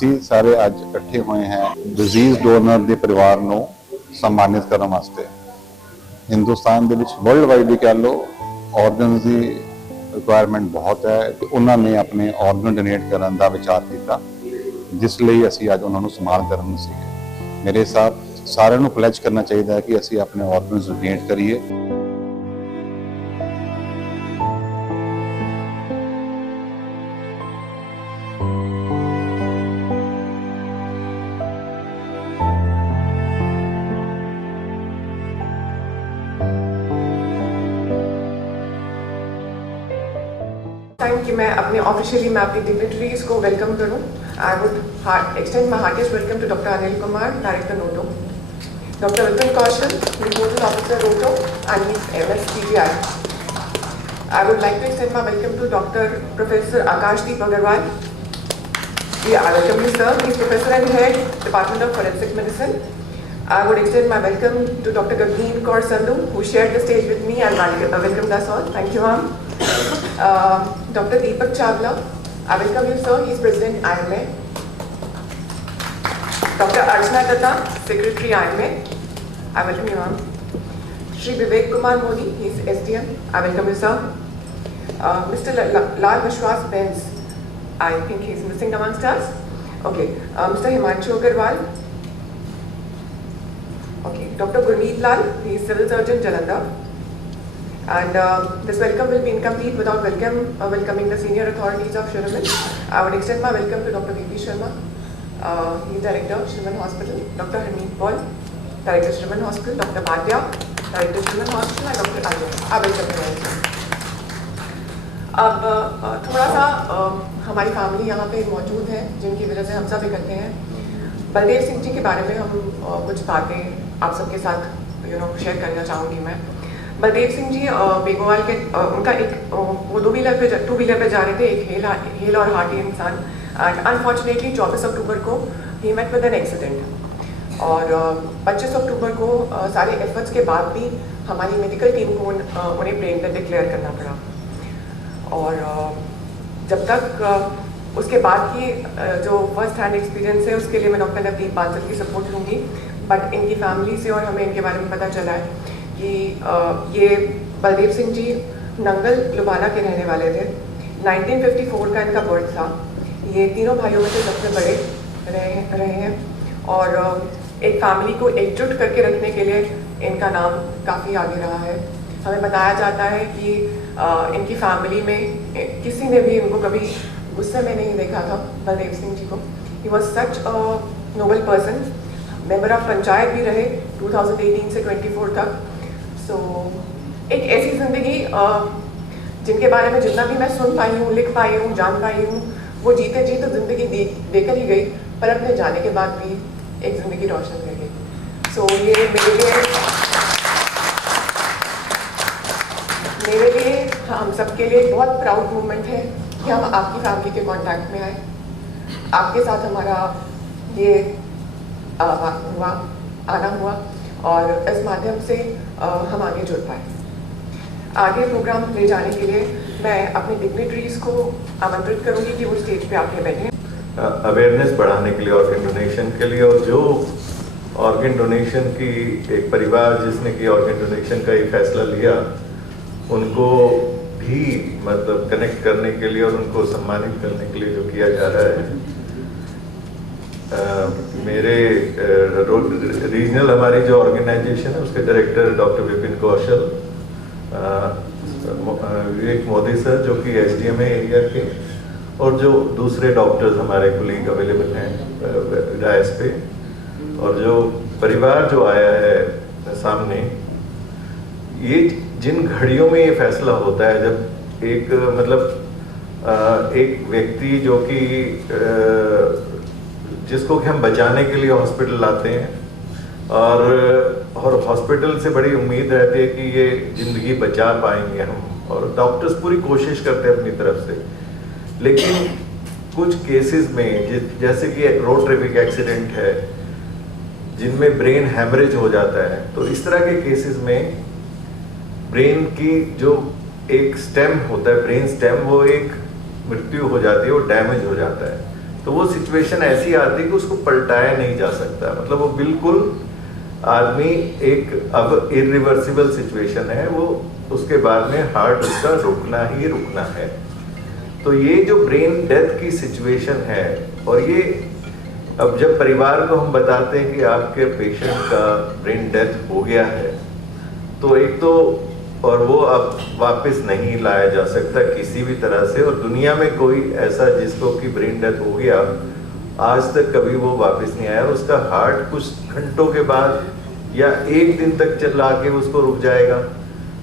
ਅਸੀਂ ਸਾਰੇ ਅੱਜ ਇਕੱਠੇ ਹੋਏ ਹਾਂ ਡਿਜ਼ੀਜ਼ ਡੋਨਰ ਦੇ ਪਰਿਵਾਰ ਨੂੰ ਸਨਮਾਨਿਤ ਕਰਨ ਵਾਸਤੇ। ਹਿੰਦੁਸਤਾਨ ਦੇ ਵਿੱਚ ਵਰਲਡ ਵਾਈਡ ਵੀ ਕਹਿ ਲਓ ਆਰਗਨਸ ਦੀ ਰਿਕੁਆਇਰਮੈਂਟ ਬਹੁਤ ਹੈ ਤੇ ਉਹਨਾਂ ਨੇ ਆਪਣੇ ਆਰਗਨ ਡੋਨੇਟ ਕਰਨ ਦਾ ਵਿਚਾਰ ਕੀਤਾ, ਜਿਸ ਲਈ ਅਸੀਂ ਅੱਜ ਉਹਨਾਂ ਨੂੰ ਸਨਮਾਨ ਕਰਨ ਸੀਗੇ। ਮੇਰੇ ਸਾਥ ਸਾਰਿਆਂ ਨੂੰ ਪਲੈਜ ਕਰਨਾ ਚਾਹੀਦਾ ਹੈ ਕਿ ਅਸੀਂ ਆਪਣੇ ਆਰਗਨਸ ਡੋਨੇਟ ਕਰੀਏ। टाइम कि मैं अपने ऑफिशियली मैं अपनी डिग्निटरीज को वेलकम करूं। I would extend my heartiest welcome to doctor Anil Kumar, director NOTTO, doctor Vipin Kaushal, nodal officer NOTTO and MSPGI. I would like to extend my welcome to Dr. Professor Akashdeep Agarwal. I welcome you, sir. He is Professor and Head, Department of Forensic Medicine. I would extend my welcome to Dr. Gaveen Kaur Sandhu, who shared the stage with me and welcomed us all. Thank you, ma'am. Dr. Deepak Chawla, I welcome you, sir. He is President IMA. Dr. Archana Datta, Secretary IMA. I welcome you, ma'am. Shri Vivek Kumar Modi, he is SDM. I welcome you, sir. Mr. Lal Vishwas Benz, I think he is missing amongst us. Okay. Mr. Himanshu Agarwal. Okay. Dr. Gurmeet Lal, he is Civil Surgeon, Jalandhar. And this welcome will be incomplete without welcoming the senior authorities of Shriman. I would extend my welcome to Dr. V.P. Sharma. He is Director of Shriman Hospital. Dr. Harmeet Paul, Director of Shriman Hospital. Dr. Bhatia, Director of Shriman Hospital. And Dr. Arya. I welcome you all. अब थोड़ा सा हमारी family यहाँ पे मौजूद है जिनकी वजह से हम सब इकट्ठे हैं। बलदेव सिंह जी के बारे में हम कुछ बातें आप सबके साथ शेयर करना चाहूँगी मैं। बलदेव सिंह जी बेगोवाल के उनका एक वो टू व्हीलर पे जा रहे थे, एक हेल और हार्टी इंसान, एंड अनफॉर्चुनेटली 24 अक्टूबर को ही मेट विद एन एक्सीडेंट। और 25 अक्टूबर को सारे एफर्ट्स के बाद भी हमारी मेडिकल टीम को उन्हें ब्रेन डेड डिक्लेयर करना पड़ा। और जब तक उसके बाद की जो फर्स्ट हैंड एक्सपीरियंस है उसके लिए मैं डॉक्टर नवदीप बांसल की सपोर्ट लूँगी। बट इनकी फैमिली से और हमें इनके बारे में पता चला है कि ये बलदेव सिंह जी नंगल लुबाना के रहने वाले थे। 1954 का इनका बर्थ था। ये तीनों भाइयों में से सबसे बड़े रहे हैं और एक फैमिली को एकजुट करके रखने के लिए इनका नाम काफ़ी आगे रहा है। हमें बताया जाता है कि इनकी फैमिली में किसी ने भी इनको कभी गुस्से में नहीं देखा था बलदेव सिंह जी को। He was such a Nobel person. Member of panchayat भी रहे 2018 से 24 तक। तो एक ऐसी ज़िंदगी जिनके बारे में जितना भी मैं सुन पाई हूँ, लिख पाई हूँ, जान पाई हूँ, वो जीते जी तो ज़िंदगी देकर ही गई, पर अपने जाने के बाद भी एक ज़िंदगी रोशन कर गई। सो ये मेरे लिए हम सबके लिए बहुत प्राउड मोमेंट है कि हम आपकी फैमिली के कांटेक्ट में आए, आपके साथ हमारा ये आना हुआ और इस माध्यम से हम आगे जुड़ पाए। आगे प्रोग्राम ले जाने के लिए मैं अपनी डिग्निटरीज को आमंत्रित करूंगी कि वो स्टेज पे आके बैठें। अवेयरनेस बढ़ाने के लिए, ऑर्गन डोनेशन के लिए, और जो ऑर्गन डोनेशन की एक परिवार जिसने कि ऑर्गन डोनेशन का एक फैसला लिया उनको भी मतलब कनेक्ट करने के लिए और उनको सम्मानित करने के लिए जो किया जा रहा है। मेरे रीजनल हमारी जो ऑर्गेनाइजेशन है उसके डायरेक्टर डॉक्टर विपिन कौशल, विवेक मोदी सर जो कि SDM है एरिया के, और जो दूसरे डॉक्टर्स हमारे कोलीग अवेलेबल हैं डायस पे, और जो परिवार जो आया है सामने, ये जिन घड़ियों में ये फैसला होता है जब एक मतलब एक व्यक्ति जो कि जिसको कि हम बचाने के लिए हॉस्पिटल लाते हैं और हॉस्पिटल से बड़ी उम्मीद रहती है कि ये ज़िंदगी बचा पाएंगे हम, और डॉक्टर्स पूरी कोशिश करते हैं अपनी तरफ से। लेकिन कुछ केसेस में जैसे कि एक रोड ट्रैफिक एक्सीडेंट है जिनमें ब्रेन हैमरेज हो जाता है, तो इस तरह के केसेस में ब्रेन की जो एक स्टेम होता है, ब्रेन स्टेम, वो एक मृत्यु हो जाती है, वो डैमेज हो जाता है। तो वो सिचुएशन ऐसी आती है कि उसको पलटाया नहीं जा सकता, मतलब वो बिल्कुल आदमी एक अब इरिवर्सिबल सिचुएशन है, वो उसके बाद में हार्ट उसका रुकना ही रुकना है। तो ये जो ब्रेन डेथ की सिचुएशन है, और ये अब जब परिवार को हम बताते हैं कि आपके पेशेंट का ब्रेन डेथ हो गया है, तो एक तो और वो अब वापस नहीं लाया जा सकता किसी भी तरह से, और दुनिया में कोई ऐसा जिसको कि ब्रेन डेथ हो गया आज तक कभी वो वापस नहीं आया। उसका हार्ट कुछ घंटों के बाद या एक दिन तक चला के उसको रुक जाएगा।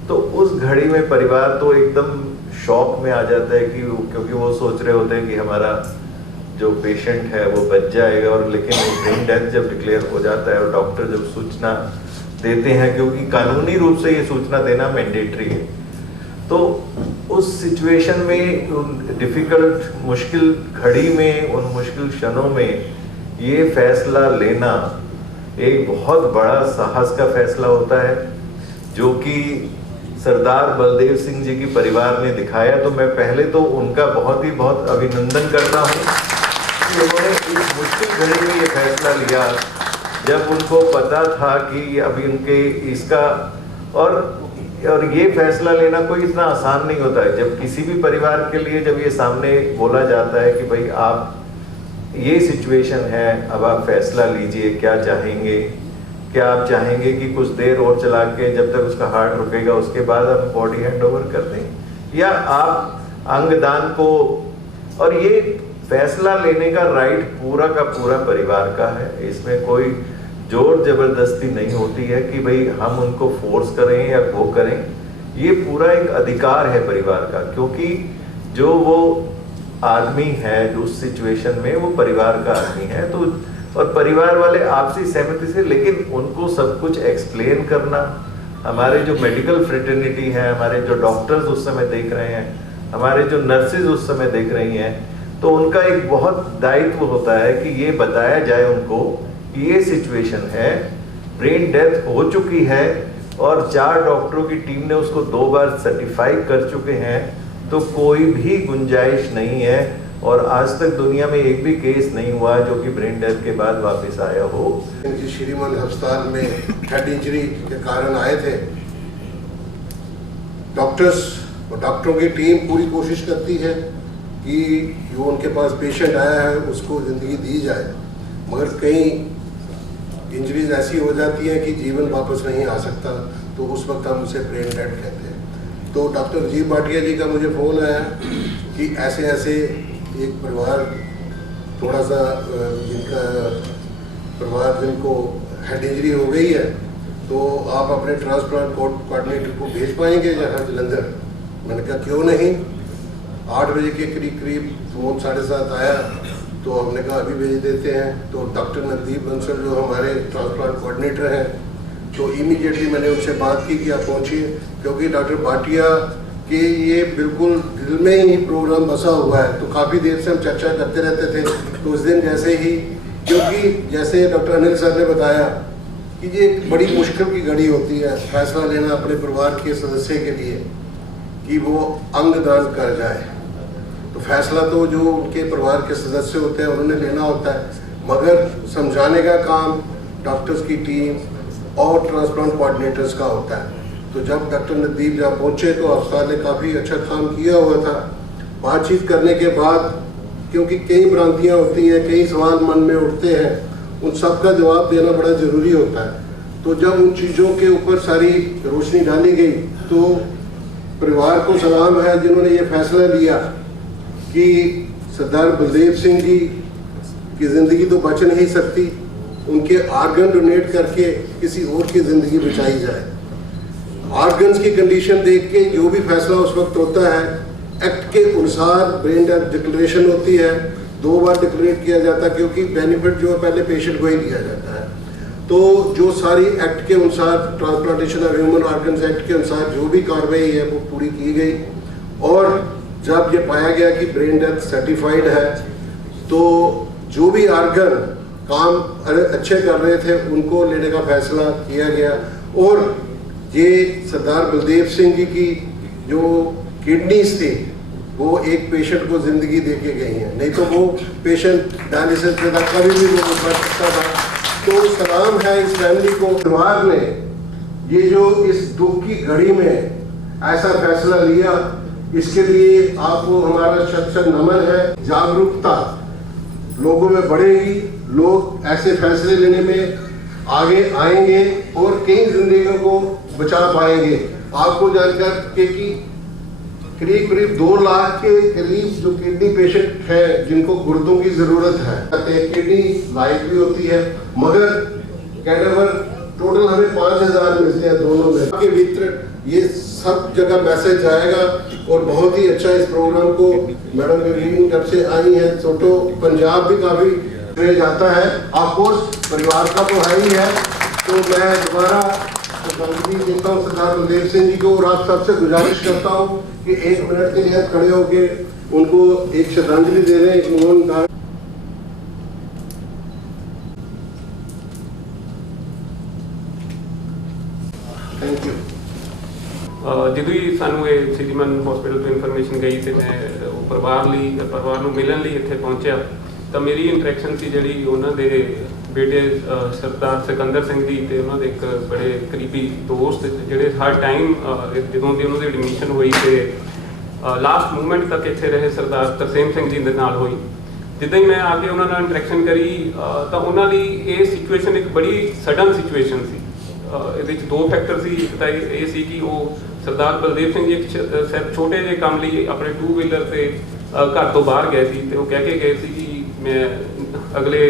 तो उस घड़ी में परिवार तो एकदम शॉक में आ जाता है कि क्योंकि वो सोच रहे होते हैं कि हमारा जो पेशेंट है वो बच जाएगा, और लेकिन वो ब्रेन डेथ जब डिक्लेयर हो जाता है और डॉक्टर जब सूचना देते हैं, क्योंकि कानूनी रूप से ये सूचना देना मैंडेटरी है, तो उस सिचुएशन में उन डिफिकल्ट मुश्किल घड़ी में, उन मुश्किल क्षणों में ये फैसला लेना एक बहुत बड़ा साहस का फैसला होता है, जो कि सरदार बलदेव सिंह जी की परिवार ने दिखाया। तो मैं पहले तो उनका बहुत अभिनंदन करता हूँ कि उन्होंने इस मुश्किल घड़ी में ये फैसला लिया, जब उनको पता था कि अभी उनके इसका और ये फैसला लेना कोई इतना आसान नहीं होता है। जब किसी भी परिवार के लिए जब ये सामने बोला जाता है कि भाई आप ये सिचुएशन है, अब आप फैसला लीजिए, क्या चाहेंगे, क्या आप चाहेंगे कि कुछ देर और चला के जब तक उसका हार्ट रुकेगा उसके बाद आप बॉडी हैंड ओवर कर दें, या आप अंगदान को, और ये फैसला लेने का राइट पूरा का पूरा परिवार का है। इसमें कोई जोर जबरदस्ती नहीं होती है कि भाई हम उनको फोर्स करें या वो करें, ये पूरा एक अधिकार है परिवार का, क्योंकि जो वो आदमी है जो उस सिचुएशन में वो परिवार का आदमी है। तो और परिवार वाले आपसी सहमति से, लेकिन उनको सब कुछ एक्सप्लेन करना, हमारे जो मेडिकल फ्रेटर्निटी है, हमारे जो डॉक्टर्स उस समय देख रहे हैं, हमारे जो नर्सेज उस समय देख रही हैं, तो उनका एक बहुत दायित्व होता है कि ये बताया जाए उनको कि ये सिचुएशन है, ब्रेन डेथ हो चुकी है, और 4 डॉक्टरों की टीम ने उसको 2 बार सर्टिफाई कर चुके हैं, तो कोई भी गुंजाइश नहीं है, और आज तक दुनिया में एक भी केस नहीं हुआ जो कि ब्रेन डेथ के बाद वापस आया हो। श्रीमान अस्पताल में हेड इंजरी के कारण आए थे। डॉक्टर्स और डॉक्टरों की टीम पूरी कोशिश करती है कि जो उनके पास पेशेंट आया है उसको ज़िंदगी दी जाए, मगर कई इंजरीज ऐसी हो जाती है कि जीवन वापस नहीं आ सकता, तो उस वक्त हम उसे ब्रेन डेड कहते हैं। तो डॉक्टर राजीव भाटिया जी का मुझे फ़ोन आया कि ऐसे ऐसे एक परिवार थोड़ा सा जिनको हेड इंजरी हो गई है, तो आप अपने ट्रांसप्लांट कोऑर्डिनेटर को भेज पाएंगे यहाँ जलंधर। मैंने कहा क्यों नहीं। 8 बजे के करीब फ़ोन 7:30 आया, तो हमने कहा अभी भेज देते हैं। तो डॉक्टर नवदीप बंसल जो हमारे ट्रांसप्लांट कोऑर्डिनेटर हैं, तो इमीडिएटली मैंने उनसे बात की कि आप पहुँचिए, क्योंकि डॉक्टर भाटिया कि ये बिल्कुल दिल में ही प्रोग्राम बसा हुआ है। तो काफ़ी देर से हम चर्चा करते रहते थे। तो उस दिन जैसे ही, क्योंकि जैसे डॉक्टर अनिल सर ने बताया कि ये बड़ी मुश्किल की घड़ी होती है फैसला लेना अपने परिवार के सदस्य के लिए कि वो अंगदान कर जाए, तो फैसला तो जो उनके परिवार के सदस्य होते हैं उन्होंने लेना होता है, मगर समझाने का काम डॉक्टर्स की टीम और ट्रांसप्लांट कोऑर्डिनेटर्स का होता है। तो जब डॉक्टर नदीप जहाँ पहुँचे तो अस्पताल ने काफ़ी अच्छा काम किया हुआ था। बातचीत करने के बाद, क्योंकि कई भ्रांतियाँ होती हैं, कई सवाल मन में उठते हैं, उन सब का जवाब देना बड़ा ज़रूरी होता है। तो जब उन चीज़ों के ऊपर सारी रोशनी डाली गई, तो परिवार को सलाम है जिन्होंने ये फैसला लिया कि सरदार बलदेव सिंह जी की ज़िंदगी तो बच नहीं सकती, उनके आर्गन डोनेट करके किसी और की ज़िंदगी बचाई जाए। ऑर्गन्स की कंडीशन देख के जो भी फैसला उस वक्त होता है, एक्ट के अनुसार ब्रेन डेथ डिक्लेरेशन होती है, 2 बार डिक्लेरेट किया जाता है, क्योंकि बेनिफिट जो है पहले पेशेंट को ही दिया जाता है। तो जो सारी एक्ट के अनुसार, transplantation of human organs act के अनुसार जो भी कार्रवाई है वो पूरी की गई, और जब ये पाया गया कि ब्रेन डेथ सर्टिफाइड है, तो जो भी ऑर्गन काम अच्छे कर रहे थे उनको लेने का फैसला किया गया। और ये सरदार बलदेव सिंह जी की जो किडनीज थी वो एक पेशेंट को ज़िंदगी दे के गई हैं, नहीं तो वो पेशेंट डायलिसिस पे था, कभी भी वो बढ़ सकता था। तो सलाम है इस फैमिली को, परिवार ने ये जो इस दुख की घड़ी में ऐसा फैसला लिया, इसके लिए आपको हमारा शत-शत नमन है। जागरूकता लोगों में बढ़ेगी, लोग ऐसे फैसले लेने में आगे आएंगे और कई जिंदगियों को बचा पाएंगे। आपको जानकर कि करीब 2 लाख के करीब जो किडनी पेशेंट है जिनको गुर्दों की जरूरत है, किडनी लाइफ भी होती है, मगर कैडेवर टोटल हमें 5000 मिलते हैं दोनों में के भीतर। ये सब जगह मैसेज जाएगा और बहुत ही अच्छा इस प्रोग्राम को मैडम विवीन कब से आई है, छोटो पंजाब भी काफी क्रेज आता है, ऑफकोर्स परिवार का तो है ही है। तो मैं दोबारा श्रद्धांजलि देता हूँ सरदार बलदेव सिंह जी को और आप सबसे गुजारिश करता हूँ कि 1 मिनट के लिए खड़े होकर उनको एक श्रद्धांजलि दे रहे हैं। उन्होंने थैंक यू। ਜਦੋਂ ਹੀ ਸਾਨੂੰ ਇਹ ਸਿਵਲ ਹਸਪੀਟਲ ਤੋਂ ਇਨਫੋਰਮੇਸ਼ਨ ਗਈ ਤੇ ਮੈਂ ਉਹ ਪਰਿਵਾਰ ਨੂੰ ਮਿਲਣ ਲਈ ਇੱਥੇ ਪਹੁੰਚਿਆ ਤਾਂ ਮੇਰੀ ਇੰਟਰੈਕਸ਼ਨ ਸੀ ਜਿਹੜੀ ਉਹਨਾਂ ਦੇ ਬੇਟੇ ਸਰਦਾਰ ਸਿਕੰਦਰ ਸਿੰਘ ਜੀ ਤੇ ਉਹਨਾਂ ਦੇ ਇੱਕ ਬੜੇ ਕਰੀਬੀ ਦੋਸਤ ਜਿਹੜੇ ਹਰ ਟਾਈਮ ਜਦੋਂ ਦੀ ਉਹਨਾਂ ਦੀ ਐਡਮਿਸ਼ਨ ਹੋਈ ਤੇ ਲਾਸਟ ਮੂਮੈਂਟ ਤੱਕ ਇੱਥੇ ਰਹੇ ਸਰਦਾਰ ਤਰਸੇਮ ਸਿੰਘ ਜੀ ਦੇ ਨਾਲ ਹੋਈ। ਜਿੱਦਾਂ ਹੀ ਮੈਂ ਆ ਕੇ ਉਹਨਾਂ ਨਾਲ ਇੰਟਰੈਕਸ਼ਨ ਕਰੀ ਤਾਂ ਉਹਨਾਂ ਲਈ ਇਹ ਸਿਚੁਏਸ਼ਨ ਇੱਕ ਬੜੀ ਸਡਨ ਸਿਚੁਏਸ਼ਨ ਸੀ। ਇਹਦੇ ਵਿੱਚ 2 ਫੈਕਟਰ ਸੀ। ਇੱਕ ਤਾਂ ਇਹ ਸੀ ਕਿ ਉਹ ਸਰਦਾਰ ਬਲਦੇਵ ਸਿੰਘ ਜੀ ਇੱਕ ਛੋਟੇ ਜਿਹੇ ਕੰਮ ਲਈ ਆਪਣੇ 2 ਵੀਲਰ ਤੇ ਘਰ ਤੋਂ ਬਾਹਰ ਗਏ ਸੀ ਤੇ ਉਹ ਕਹਿ ਕੇ ਗਏ ਸੀ ਕਿ ਮੈਂ ਅਗਲੇ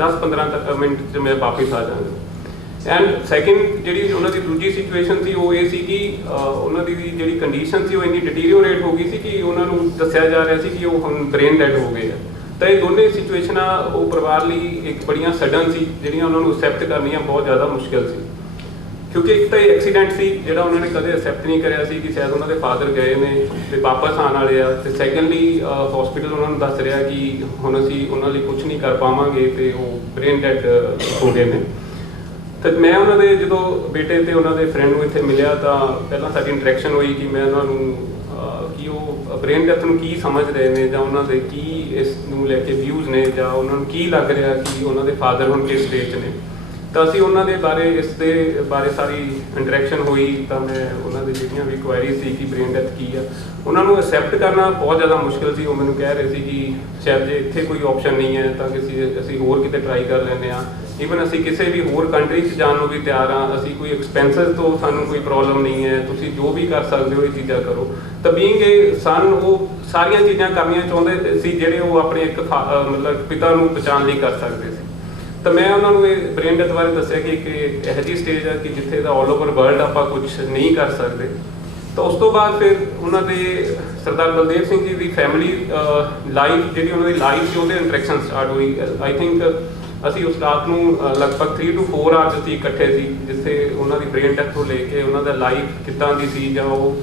10-15 ਮਿੰਟ 'ਚ ਮੈਂ ਵਾਪਸ ਆ ਜਾਵਾਂਗਾ। ਐਂਡ ਸੈਕਿੰਡ ਜਿਹੜੀ ਉਹਨਾਂ ਦੀ ਦੂਜੀ ਸਿਚੁਏਸ਼ਨ ਸੀ ਉਹ ਇਹ ਸੀ ਕਿ ਉਹਨਾਂ ਦੀ ਜਿਹੜੀ ਕੰਡੀਸ਼ਨ ਸੀ ਉਹ ਇੰਨੀ ਡਿਟੀਰੀਓਰੇਟ ਹੋ ਗਈ ਸੀ ਕਿ ਉਹਨਾਂ ਨੂੰ ਦੱਸਿਆ ਜਾ ਰਿਹਾ ਸੀ ਕਿ ਉਹ ਹੁਣ ਬ੍ਰੇਨ ਡੈਡ ਹੋ ਗਏ ਆ। ਤਾਂ ਇਹ ਦੋਨੇ ਸਿਚੁਏਸ਼ਨਾਂ ਉਹ ਪਰਿਵਾਰ ਲਈ ਇੱਕ ਬੜੀਆਂ ਸਡਨ ਸੀ, ਜਿਹੜੀਆਂ ਉਹਨਾਂ ਨੂੰ ਅਸੈਪਟ ਕਰਨੀਆਂ ਬਹੁਤ ਜ਼ਿਆਦਾ ਮੁਸ਼ਕਿਲ ਸੀ। ਕਿਉਂਕਿ ਇੱਕ ਤਾਂ ਇਹ ਐਕਸੀਡੈਂਟ ਸੀ ਜਿਹੜਾ ਉਹਨਾਂ ਨੇ ਕਦੇ ਅਸੈਪਟ ਨਹੀਂ ਕਰਿਆ ਸੀ ਕਿ ਸ਼ਾਇਦ ਉਹਨਾਂ ਦੇ ਫਾਦਰ ਗਏ ਨੇ ਤੇ ਵਾਪਸ ਆਉਣ ਵਾਲੇ ਆ, ਤੇ ਸੈਕੰਡਲੀ ਹਸਪੀਟਲ ਉਹਨਾਂ ਨੂੰ ਦੱਸ ਰਿਹਾ ਕਿ ਹੁਣ ਅਸੀਂ ਉਹਨਾਂ ਲਈ ਕੁਝ ਨਹੀਂ ਕਰ ਪਾਵਾਂਗੇ ਤੇ ਉਹ ਬ੍ਰੇਨ ਡੈਡ ਹੋ ਗਏ ਨੇ। ਤੇ ਮੈਂ ਉਹਨਾਂ ਦੇ ਜਦੋਂ ਬੇਟੇ ਤੇ ਉਹਨਾਂ ਦੇ ਫਰੈਂਡ ਨੂੰ ਇੱਥੇ ਮਿਲਿਆ ਤਾਂ ਪਹਿਲਾਂ ਸਾਡੀ ਇੰਟਰੈਕਸ਼ਨ ਹੋਈ ਕਿ ਮੈਂ ਉਹਨਾਂ ਨੂੰ ਕਿ ਉਹ ਬ੍ਰੇਨ ਡੈਥ ਨੂੰ ਕੀ ਸਮਝ ਰਹੇ ਨੇ ਜਾਂ ਉਹਨਾਂ ਦੇ ਕੀ ਇਸ ਨੂੰ ਲੈ ਕੇ ਵਿਊਜ਼ ਨੇ ਜਾਂ ਉਹਨਾਂ ਨੂੰ ਕੀ ਲੱਗ ਰਿਹਾ ਕਿ ਉਹਨਾਂ ਦੇ ਫਾਦਰ ਹੁਣ ਕਿਸ ਸਟੇਜ ਨੇ। ਤਾਂ ਅਸੀਂ ਉਹਨਾਂ ਦੇ ਬਾਰੇ ਇਸ ਦੇ ਬਾਰੇ ਸਾਰੀ ਇੰਟਰੈਕਸ਼ਨ ਹੋਈ ਤਾਂ ਮੈਂ ਉਹਨਾਂ ਦੇ ਜਿਹੜੀਆਂ ਵੀ ਕੁਐਰੀ ਸੀ ਕਿ ਬ੍ਰੇਨ ਡੈਥ ਕੀ ਆ ਉਹਨਾਂ ਨੂੰ ਐਕਸੈਪਟ ਕਰਨਾ ਬਹੁਤ ਜ਼ਿਆਦਾ ਮੁਸ਼ਕਿਲ ਸੀ। ਉਹ ਮੈਨੂੰ ਕਹਿ ਰਹੇ ਸੀ ਕਿ ਸ਼ਾਇਦ ਜੇ ਇੱਥੇ ਕੋਈ ਆਪਸ਼ਨ ਨਹੀਂ ਹੈ ਤਾਂ ਅਸੀਂ ਹੋਰ ਕਿਤੇ ਟਰਾਈ ਕਰ ਲੈਂਦੇ ਹਾਂ। ਈਵਨ ਅਸੀਂ ਕਿਸੇ ਵੀ ਹੋਰ ਕੰਟਰੀ 'ਚ ਜਾਣ ਨੂੰ ਵੀ ਤਿਆਰ ਹਾਂ। ਅਸੀਂ ਕੋਈ ਐਕਸਪੈਂਸਿਸ ਤੋਂ ਸਾਨੂੰ ਕੋਈ ਪ੍ਰੋਬਲਮ ਨਹੀਂ ਹੈ, ਤੁਸੀਂ ਜੋ ਵੀ ਕਰ ਸਕਦੇ ਹੋ ਇਹ ਚੀਜ਼ਾਂ ਕਰੋ। ਤਾਂ ਬੀਇੰਗ ਇਹ ਸਨ ਉਹ ਸਾਰੀਆਂ ਚੀਜ਼ਾਂ ਕਰਨੀਆਂ ਚਾਹੁੰਦੇ ਸੀ ਜਿਹੜੇ ਉਹ ਆਪਣੇ ਇੱਕ ਮਤਲਬ ਪਿਤਾ ਨੂੰ ਬਚਾਉਣ ਲਈ ਕਰ ਸਕਦੇ ਸੀ। ਤਾਂ ਮੈਂ ਉਹਨਾਂ ਨੂੰ ਇਹ ਬ੍ਰੇਨ ਡੈਥ ਬਾਰੇ ਦੱਸਿਆ ਕਿ ਇੱਕ ਇਹੋ ਜਿਹੀ ਸਟੇਜ ਹੈ ਕਿ ਜਿੱਥੇ ਦਾ ਆਲ ਓਵਰ ਵਰਲਡ ਆਪਾਂ ਕੁਝ ਨਹੀਂ ਕਰ ਸਕਦੇ। ਤਾਂ ਉਸ ਤੋਂ ਬਾਅਦ ਫਿਰ ਉਹਨਾਂ ਦੇ ਸਰਦਾਰ ਬਲਦੇਵ ਸਿੰਘ ਜੀ ਦੀ ਫੈਮਿਲੀ ਲਾਈਫ ਜਿਹੜੀ ਉਹਨਾਂ ਦੀ ਲਾਈਫ ਸੀ ਉਹਦੇ ਇੰਟਰੈਕਸ਼ਨ ਸਟਾਰਟ ਹੋਈ। ਆਈ ਥਿੰਕ ਅਸੀਂ ਉਸ ਰਾਤ ਨੂੰ ਲਗਭਗ 3 to 4 ਆਵਰਸ ਅਸੀਂ ਇਕੱਠੇ ਸੀ, ਜਿੱਥੇ ਉਹਨਾਂ ਦੀ ਬ੍ਰੇਨ ਡੈਥ ਤੋਂ ਲੈ ਕੇ ਉਹਨਾਂ ਦਾ ਲਾਈਫ ਕਿੱਦਾਂ ਦੀ ਸੀ ਜਾਂ ਉਹ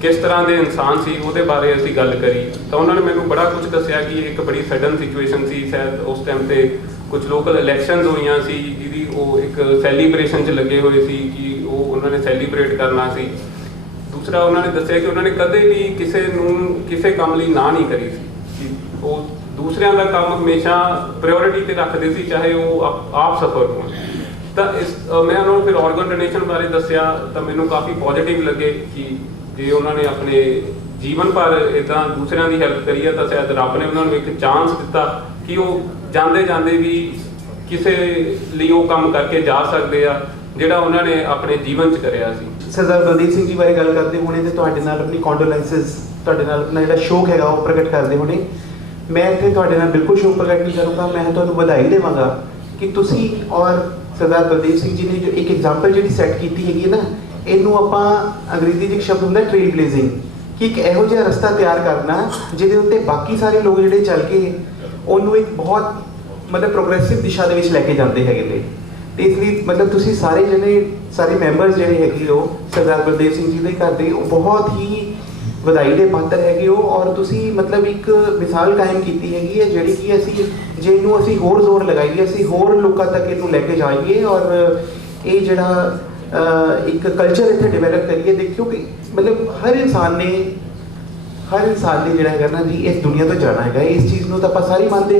ਕਿਸ ਤਰ੍ਹਾਂ ਦੇ ਇਨਸਾਨ ਸੀ ਉਹਦੇ ਬਾਰੇ ਅਸੀਂ ਗੱਲ ਕਰੀ। ਤਾਂ ਉਹਨਾਂ ਨੇ ਮੈਨੂੰ ਬੜਾ ਕੁਝ ਦੱਸਿਆ ਕਿ ਇੱਕ ਬੜੀ ਸਡਨ ਸਿਚੁਏਸ਼ਨ ਸੀ। ਸ਼ਾਇਦ ਉਸ ਟਾਈਮ 'ਤੇ ਕੁਝ ਲੋਕਲ ਇਲੈਕਸ਼ਨਸ ਹੋਈਆਂ ਸੀ ਜਿਹਦੀ ਉਹ ਇੱਕ ਸੈਲੀਬ੍ਰੇਸ਼ਨ 'ਚ ਲੱਗੇ ਹੋਏ ਸੀ ਕਿ ਉਹ ਉਹਨਾਂ ਨੇ ਸੈਲੀਬ੍ਰੇਟ ਕਰਨਾ ਸੀ। ਦੂਸਰਾ ਉਹਨਾਂ ਨੇ ਦੱਸਿਆ ਕਿ ਉਹਨਾਂ ਨੇ ਕਦੇ ਵੀ ਕਿਸੇ ਕੰਮ ਲਈ ਨਾ ਨਹੀਂ ਕਰੀ ਸੀ ਕਿ ਉਹ ਦੂਸਰਿਆਂ ਦਾ ਕੰਮ ਹਮੇਸ਼ਾ ਪ੍ਰਾਇੋਰਿਟੀ 'ਤੇ ਰੱਖਦੇ ਸੀ ਚਾਹੇ ਉਹ ਆਪ ਸਫਰ ਹੋਣ। ਤਾਂ ਮੈਂ ਉਹਨਾਂ ਨੂੰ ਫਿਰ ਆਰਗਨ ਡੋਨੇਸ਼ਨ ਬਾਰੇ ਦੱਸਿਆ ਤਾਂ ਮੈਨੂੰ ਕਾਫੀ ਪੋਜ਼ੀਟਿਵ ਲੱਗੇ ਕਿ ਜੇ ਉਹਨਾਂ ਨੇ ਆਪਣੇ ਜੀਵਨ ਭਰ ਇੱਦਾਂ ਦੂਸਰਿਆਂ ਦੀ ਹੈਲਪ ਕਰੀ ਹੈ ਤਾਂ ਸ਼ਾਇਦ ਰੱਬ ਨੇ ਉਹਨਾਂ ਨੂੰ ਇੱਕ ਚਾਂਸ ਦਿੱਤਾ ਕਿ ਉਹ ਜਾਂਦੇ ਜਾਂਦੇ ਵੀ ਕਿਸੇ ਲਈ ਉਹ ਕੰਮ ਕਰਕੇ ਜਾ ਸਕਦੇ ਆ ਜਿਹੜਾ ਉਹਨਾਂ ਨੇ ਆਪਣੇ ਜੀਵਨ 'ਚ ਕਰਿਆ ਸੀ। ਸਰਦਾਰ ਬਲਦੇਵ ਸਿੰਘ ਜੀ ਬਾਰੇ ਗੱਲ ਕਰਦੇ ਹੋਣੇ ਤੇ ਤੁਹਾਡੇ ਨਾਲ ਆਪਣੀ ਕੰਡੋਲੈਂਸਸ, ਤੁਹਾਡੇ ਨਾਲ ਆਪਣਾ ਜਿਹੜਾ ਸ਼ੋਕ ਹੈਗਾ ਉਹ ਪ੍ਰਗਟ ਕਰਦੇ ਹੋਣੇ। ਮੈਂ ਇੱਥੇ ਤੁਹਾਡੇ ਨਾਲ ਬਿਲਕੁਲ ਸ਼ੋਕ ਪ੍ਰਗਟ ਨਹੀਂ ਕਰੂੰਗਾ, ਮੈਂ ਤੁਹਾਨੂੰ ਵਧਾਈ ਦੇਵਾਂਗਾ ਕਿ ਤੁਸੀਂ ਔਰ ਸਰਦਾਰ ਬਲਦੇਵ ਸਿੰਘ ਜੀ ਨੇ ਜੋ ਇੱਕ ਐਗਜ਼ਾਮਪਲ ਜਿਹੜੀ ਸੈੱਟ ਕੀਤੀ ਹੈਗੀ ਨਾ, ਇਹਨੂੰ ਆਪਾਂ ਅੰਗਰੇਜ਼ੀ 'ਚ ਇੱਕ ਸ਼ਬਦ ਹੁੰਦਾ ਟ੍ਰੇਲ ਬਲੇਜ਼ਿੰਗ, ਕਿ ਇੱਕ ਇਹੋ ਜਿਹਾ ਰਸਤਾ ਤਿਆਰ ਕਰਨਾ ਜਿਹਦੇ ਉੱਤੇ ਬਾਕੀ ਸਾਰੇ ਲੋਕ ਜਿਹੜੇ ਚੱਲ ਕੇ ਉਹਨੂੰ ਇੱਕ ਬਹੁਤ ਮਤਲਬ ਪ੍ਰੋਗਰੈਸਿਵ ਦਿਸ਼ਾ ਦੇ ਵਿੱਚ ਲੈ ਕੇ ਜਾਂਦੇ ਹੈਗੇ ਨੇ। ਅਤੇ ਇਸ ਲਈ ਮਤਲਬ ਤੁਸੀਂ ਸਾਰੇ ਸਾਰੇ ਮੈਂਬਰਸ ਜਿਹੜੇ ਹੈਗੇ ਹੋ ਸਰਦਾਰ ਬਲਦੇਵ ਸਿੰਘ ਜੀ ਦੇ ਘਰ ਦੇ, ਉਹ ਬਹੁਤ ਹੀ ਵਧਾਈ ਦੇ ਪਾਤਰ ਹੈਗੇ ਹੋ ਔਰ ਤੁਸੀਂ ਮਤਲਬ ਇੱਕ ਮਿਸਾਲ ਕਾਇਮ ਕੀਤੀ ਹੈਗੀ ਹੈ ਜਿਹੜੀ ਕਿ ਜੇ ਇਹਨੂੰ ਅਸੀਂ ਹੋਰ ਜ਼ੋਰ ਲਗਾਈਏ, ਅਸੀਂ ਹੋਰ ਲੋਕਾਂ ਤੱਕ ਇਹਨੂੰ ਲੈ ਕੇ ਜਾਈਏ ਔਰ ਇਹ ਜਿਹੜਾ ਇੱਕ ਕਲਚਰ ਇੱਥੇ ਡਿਵੈਲਪ ਕਰੀਏ। ਦੇਖਿਓ ਕਿ ਮਤਲਬ ਹਰ ਇਨਸਾਨ ਨੇ हर इंसान ने ਜਿਹੜਾ ਹੈਗਾ ਨਾ ਜੀ ਇਸ ਦੁਨੀਆ ਤੋਂ ਜਾਣਾ ਹੈਗਾ, ਇਸ ਚੀਜ਼ ਨੂੰ ਤਾਂ ਆਪਾਂ ਸਾਰੇ ਮੰਨਦੇ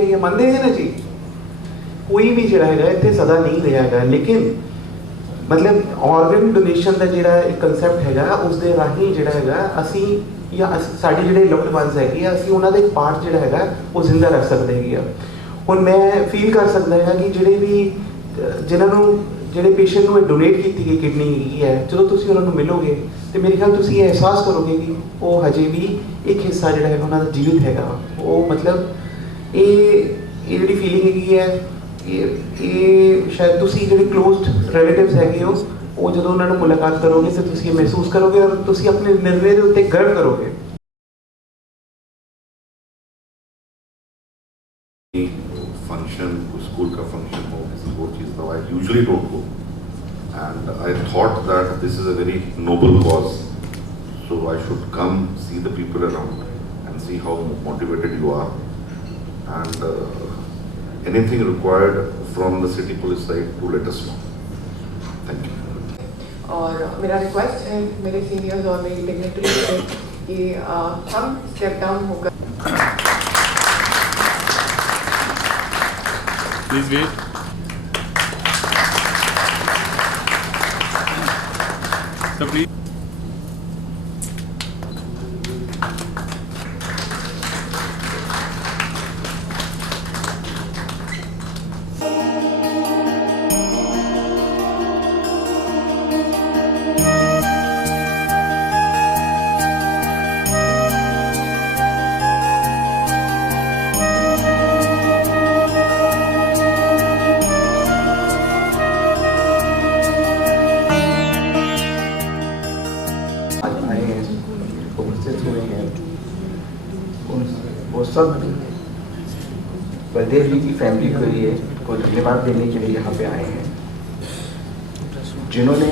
ਹੈ ਨਾ ਜੀ। ਕੋਈ ਵੀ ਜਿਹੜਾ ਹੈਗਾ ਇੱਥੇ ਸਦਾ ਨਹੀਂ ਰਿਹਾ ਹੈਗਾ, ਲੇਕਿਨ ਮਤਲਬ ਆਰਗਨ ਡੋਨੇਸ਼ਨ ਦਾ ਜਿਹੜਾ ਇੱਕ ਕਨਸੈਪਟ ਹੈਗਾ ਉਸ ਦੇ ਰਾਹੀਂ ਜਿਹੜਾ ਹੈਗਾ ਅਸੀਂ ਜਾਂ ਸਾਡੇ ਜਿਹੜੇ ਲਵਡ ਵਨਸ ਹੈਗੇ ਆ, ਅਸੀਂ ਉਹਨਾਂ ਦਾ ਇੱਕ ਪਾਰਟ ਜਿਹੜਾ ਹੈਗਾ ਉਹ ਜ਼ਿੰਦਾ ਰੱਖ ਸਕਦੇ ਹੈਗੇ ਆ। ਹੁਣ ਮੈਂ ਫੀਲ ਕਰ ਸਕਦਾ ਹਾਂ ਕਿ ਜਿਨ੍ਹਾਂ ਨੂੰ ਜਿਹੜੇ ਪੇਸ਼ੈਂਟ ਨੂੰ ਡੋਨੇਟ ਕੀਤੀ ਗਈ ਕਿਡਨੀ ਹੈਗੀ ਹੈ, ਜਦੋਂ ਤੁਸੀਂ ਉਹਨਾਂ ਨੂੰ ਮਿਲੋਗੇ ਤੇ ਮੇਰੇ ਖਿਆਲ ਤੁਸੀਂ ਇਹ ਅਹਿਸਾਸ ਕਰੋਗੇ ਕਿ ਉਹ ਹਜੇ ਵੀ ਇੱਕ ਹਿੱਸਾ ਜਿਹੜਾ ਹੈਗਾ ਉਹਨਾਂ ਦਾ ਜੀਵਿਤ ਹੈਗਾ। ਉਹ ਮਤਲਬ ਇਹ ਜਿਹੜੀ ਫੀਲਿੰਗ ਹੈਗੀ ਹੈ ਇਹ ਸ਼ਾਇਦ ਤੁਸੀਂ ਜਿਹੜੇ ਕਲੋਜ਼ਡ ਰਿਲੇਟਿਵਸ ਹੈਗੇ ਹੋ ਉਹ ਜਦੋਂ ਉਹਨਾਂ ਨੂੰ ਮੁਲਾਕਾਤ ਕਰੋਗੇ ਤਾਂ ਤੁਸੀਂ ਇਹ ਮਹਿਸੂਸ ਕਰੋਗੇ ਔਰ ਤੁਸੀਂ ਆਪਣੇ ਨਿਰਣੇ ਦੇ ਉੱਤੇ ਗਰਵ ਕਰੋਗੇ। फंक्शन स्कूल का फंक्शन हो किसी वो चीज़ तो I usually don't go and I thought that this is a very noble cause so I should come see the people around and see how motivated you are and anything required from the city police side to let us know. Thank you. और मेरा request है मेरे seniors और मेरी dignitary से कि हम step down होकर Please wait. So please. वो सब बलदेव जी की फैमिली के लिए को धन्यवाद देने के लिए यहाँ पे आए हैं, जिन्होंने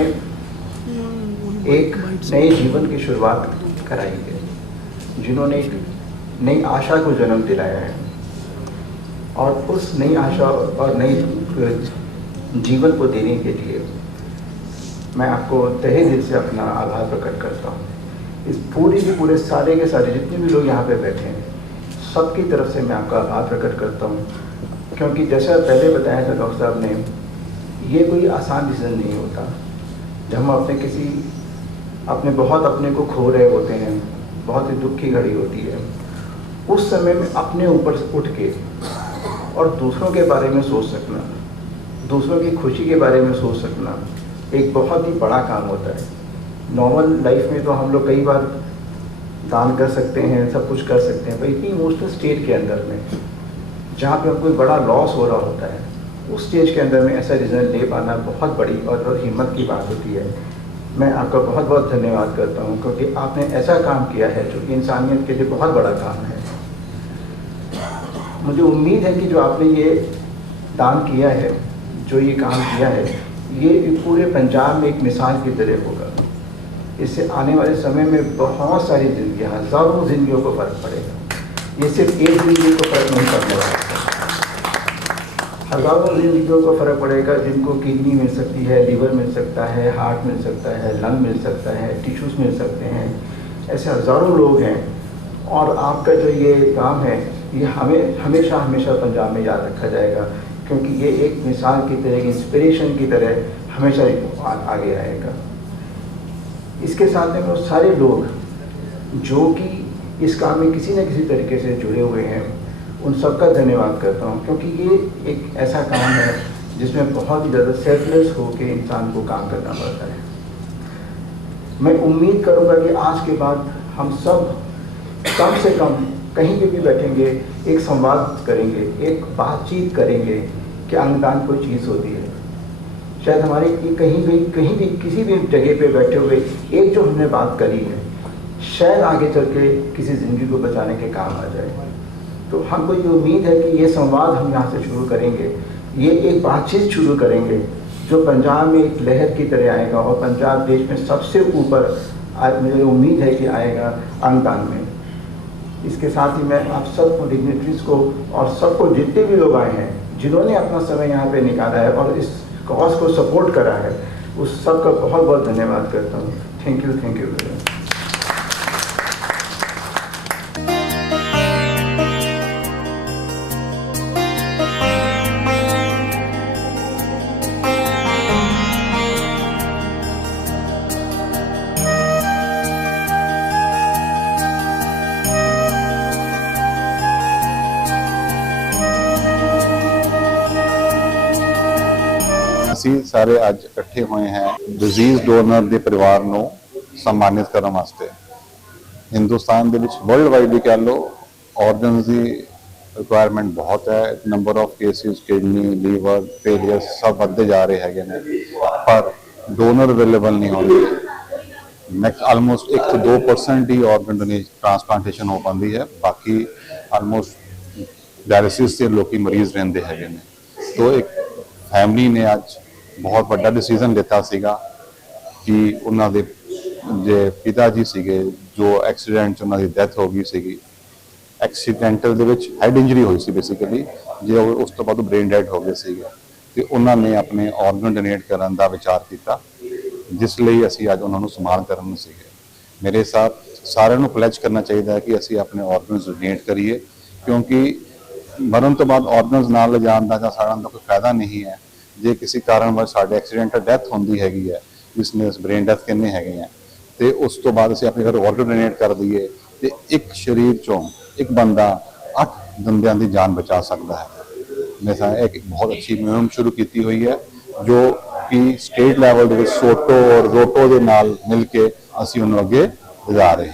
एक नए जीवन की शुरुआत कराई है, जिन्होंने एक नई आशा को जन्म दिलाया है और उस नई आशा और नई जीवन को देने के लिए मैं आपको तहे दिल से अपना आभार प्रकट करता हूँ। इस पूरे सारे के सारे जितने भी लोग यहाँ पे बैठे हैं सबकी तरफ से मैं आपका आभार प्रकट करता हूँ, क्योंकि जैसा पहले बताया था डॉक्टर साहब ने, ये कोई आसान डिसीजन नहीं होता। जब हम अपने बहुत अपने को खो रहे होते हैं, बहुत ही दुख की घड़ी होती है, उस समय में अपने ऊपर उठ के और दूसरों के बारे में सोच सकना, दूसरों की खुशी के बारे में सोच सकना एक बहुत ही बड़ा काम होता है। नॉर्मल लाइफ में तो हम लोग कई बार दान कर सकते हैं, सब कुछ कर सकते हैं, पर इतनी इमोशनल स्टेट के अंदर में जहाँ पे हमको बड़ा लॉस हो रहा होता है, उस स्टेज के अंदर में ऐसा डिसीजन ले पाना बहुत बड़ी और हिम्मत की बात होती है। मैं आपका बहुत बहुत धन्यवाद करता हूँ, क्योंकि आपने ऐसा काम किया है जो इंसानियत के लिए बहुत बड़ा काम है। मुझे उम्मीद है कि जो आपने ये दान किया है, जो ये काम किया है, ये पूरे पंजाब में एक मिसाल की तरह होगा। इससे आने वाले समय में बहुत सारी ज़िंदगियाँ, हज़ारों ज़िंदगियों को फ़र्क पड़ेगा। ये सिर्फ एक ज़िंदगी को फ़र्क नहीं पड़ने वाला है, हज़ारों ज़िंदगियों को फ़र्क पड़ेगा, जिनको किडनी मिल सकती है, लीवर मिल सकता है, हार्ट मिल सकता है, लंग मिल सकता है, टिश्यूज़ मिल सकते हैं। ऐसे हज़ारों लोग हैं और आपका जो ये काम है ये हमेशा पंजाब में याद रखा जाएगा, क्योंकि ये एक मिसाल की तरह, इंस्पिरेशन की तरह हमेशा आगे आएगा। इसके साथ में वो सारे लोग जो कि इस काम में किसी न किसी तरीके से जुड़े हुए हैं, उन सबका धन्यवाद करता हूँ, क्योंकि ये एक ऐसा काम है जिसमें बहुत ही ज़्यादा सेल्फलेस होकर इंसान को काम करना पड़ता है। मैं उम्मीद करूँगा कि आज के बाद हम सब कम से कम कहीं पे भी बैठेंगे, एक संवाद करेंगे, एक बातचीत करेंगे कि अंगदान कोई चीज़ होती है। शायद हमारे कहीं भी किसी भी जगह पे बैठे हुए एक जो हमने बात करी है, शायद आगे चल के किसी ज़िंदगी को बचाने के काम आ जाए। तो हमको ये उम्मीद है कि ये संवाद हम यहाँ से शुरू करेंगे, ये एक बातचीत शुरू करेंगे जो पंजाब में एक लहर की तरह आएगा और पंजाब देश में सबसे ऊपर मुझे उम्मीद है कि आएगा अंगदान में। इसके साथ ही मैं आप सबको, डिग्नेटरीज़ को और सबको, जितने भी लोग आए हैं, जिन्होंने अपना समय यहाँ पे निकाला है और इस कॉज को सपोर्ट करा है, उस सब का बहुत बहुत धन्यवाद करता हूँ। Thank you very much. ਅਸੀਂ ਸਾਰੇ ਅੱਜ ਇਕੱਠੇ ਹੋਏ ਹਾਂ ਡਿਜ਼ੀਜ਼ ਡੋਨਰ ਦੇ ਪਰਿਵਾਰ ਨੂੰ ਸਨਮਾਨਿਤ ਕਰਨ ਵਾਸਤੇ। ਹਿੰਦੁਸਤਾਨ ਦੇ ਵਿੱਚ ਵਰਲਡ ਵਾਈਡ ਵੀ ਕਹਿ ਲਓ ਆਰਗਨਸ ਦੀ ਰਿਕੁਆਇਰਮੈਂਟ ਬਹੁਤ ਹੈ। Number of cases kidney liver failure ਸਭ ਵੱਧਦੇ ਜਾ ਰਹੇ ਹੈਗੇ ਨੇ, ਪਰ ਡੋਨਰ ਅਵੇਲੇਬਲ ਨਹੀਂ ਹੁੰਦੇ। ਨੈਕਸਟ ਆਲਮੋਸਟ 1 ਤੋਂ 2% ਹੀ ਆਰਗਨ ਟ੍ਰਾਂਸਪਲਾਂਟੇਸ਼ਨ ਹੋ ਪਾਉਂਦੀ ਹੈ, ਬਾਕੀ ਆਲਮੋਸਟ ਡਾਇਲਿਸਿਸ ਦੇ ਲੋਕੀ ਮਰੀਜ਼ ਰਹਿੰਦੇ ਹੈਗੇ ਨੇ। ਤੋ ਇੱਕ ਫੈਮਿਲੀ ਨੇ ਅੱਜ ਬਹੁਤ ਵੱਡਾ ਡਿਸੀਜਨ ਲਿੱਤਾ ਸੀਗਾ ਕਿ ਉਹਨਾਂ ਦੇ ਜੇ ਪਿਤਾ ਜੀ ਸੀਗੇ ਜੋ ਐਕਸੀਡੈਂਟ 'ਚ ਉਹਨਾਂ ਦੀ ਡੈਥ ਹੋ ਗਈ ਸੀਗੀ। ਐਕਸੀਡੈਂਟਲ ਦੇ ਵਿੱਚ ਹੈਡ ਇੰਜਰੀ ਹੋਈ ਸੀ ਬੇਸਿਕਲੀ, ਜੇ ਉਸ ਤੋਂ ਬਾਅਦ ਬ੍ਰੇਨ ਡੈਡ ਹੋ ਗਏ ਸੀਗੇ ਤੇ ਉਹਨਾਂ ਨੇ ਆਪਣੇ ਆਰਗਨ ਡੋਨੇਟ ਕਰਨ ਦਾ ਵਿਚਾਰ ਕੀਤਾ, ਜਿਸ ਲਈ ਅਸੀਂ ਅੱਜ ਉਹਨਾਂ ਨੂੰ ਸਨਮਾਨ ਕਰਨ ਸੀਗੇ। ਮੇਰੇ ਸਾਥ ਸਾਰਿਆਂ ਨੂੰ ਪਲੈਜ ਕਰਨਾ ਚਾਹੀਦਾ ਹੈ ਕਿ ਅਸੀਂ ਆਪਣੇ ਆਰਗਨਸ ਡੋਨੇਟ ਕਰੀਏ, ਕਿਉਂਕਿ ਮਰਨ ਤੋਂ ਬਾਅਦ ਆਰਗਨਸ ਨਾਲ ਲਿਜਾਣ ਦਾ ਜਾਂ ਸਾੜਨ ਦਾ ਕੋਈ ਫਾਇਦਾ ਨਹੀਂ ਹੈ। ਜੇ ਕਿਸੇ ਕਾਰਨ ਵਜੋਂ ਸਾਡੇ ਐਕਸੀਡੈਂਟਲ ਡੈਥ ਹੁੰਦੀ ਹੈਗੀ ਹੈ, ਜਿਸ ਨੇ ਬ੍ਰੇਨ ਡੈਥ ਕਹਿੰਦੇ ਹੈਗੇ ਆ, ਤੇ ਉਸ ਤੋਂ ਬਾਅਦ ਅਸੀਂ ਆਪਣੇ ਘਰ ਆਰਗਨ ਡੋਨੇਟ ਕਰ ਦਈਏ ਤੇ ਇੱਕ ਸਰੀਰ ਚੋਂ ਇੱਕ ਬੰਦਾ 8 ਬੰਦਿਆਂ ਦੀ ਜਾਨ ਬਚਾ ਸਕਦਾ ਹੈ। ਮੈਂ ਇੱਕ ਬਹੁਤ ਅੱਛੀ ਮੁਹਿੰਮ ਸ਼ੁਰੂ ਕੀਤੀ ਹੋਈ ਹੈ, ਜੋ ਕਿ ਸਟੇਟ ਲੈਵਲ ਦੇ ਵਿੱਚ ਸੋਟੋ ਔਰ ਰੋਟੋ ਦੇ ਨਾਲ ਮਿਲ ਕੇ ਅਸੀਂ ਉਹਨੂੰ ਅੱਗੇ ਵਧਾ ਰਹੇ ਹਾਂ।